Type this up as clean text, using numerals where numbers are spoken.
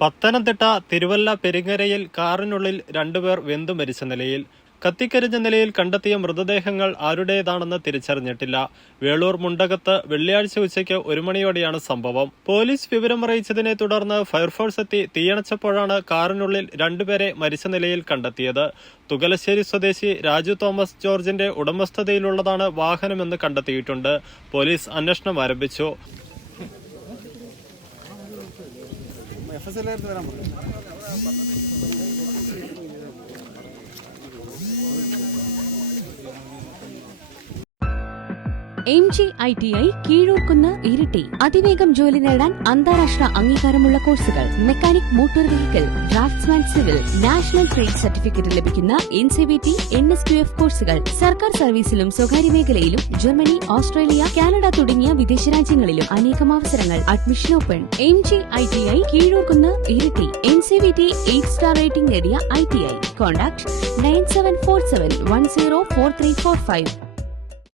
പത്തനംതിട്ട തിരുവല്ല പെരിങ്ങരയിൽ കാറിനുള്ളിൽ രണ്ടുപേർ വെന്തു മരിച്ച നിലയിൽ. കത്തിക്കരിഞ്ഞ നിലയിൽ കണ്ടെത്തിയ മൃതദേഹങ്ങൾ ആരുടേതാണെന്ന് തിരിച്ചറിഞ്ഞിട്ടില്ല. വേളൂർ മുണ്ടകത്ത് വെള്ളിയാഴ്ച ഉച്ചയ്ക്ക് 1 മണിയോടെയാണ് സംഭവം. പോലീസ് വിവരമറിയിച്ചതിനെ തുടർന്ന് ഫയർഫോഴ്സ് എത്തി തീയണച്ചപ്പോഴാണ് കാറിനുള്ളിൽ രണ്ടുപേരെ മരിച്ച നിലയിൽ കണ്ടെത്തിയത്. തുകലശ്ശേരി സ്വദേശി രാജു തോമസ് ജോർജിന്റെ ഉടമസ്ഥതയിലുള്ളതാണ് വാഹനമെന്ന് കണ്ടെത്തിയിട്ടുണ്ട്. പോലീസ് അന്വേഷണം ആരംഭിച്ചു. MG-ITI കീഴൂർക്കുന്ന് ഇരിട്ടി. അതിവേഗം ജോലി നേടാൻ അന്താരാഷ്ട്ര അംഗീകാരമുള്ള കോഴ്സുകൾ. Mechanic, motor vehicle, draughtsman civil, national trade certificate ലഭിക്കുന്ന NCVT, NSQF കോഴ്സുകൾ. സർക്കാർ സർവീസിലും സ്വകാര്യ മേഖലയിലും ജർമ്മനി, ഓസ്ട്രേലിയ, കാനഡ തുടങ്ങിയ വിദേശ രാജ്യങ്ങളിലും അനേകം അവസരങ്ങൾ. Admission open. MG-ITI Keezhurkunnu Iritty. NCVT 8 star rating നേടിയ ITI. കോൺടാക്ട് 9747104345.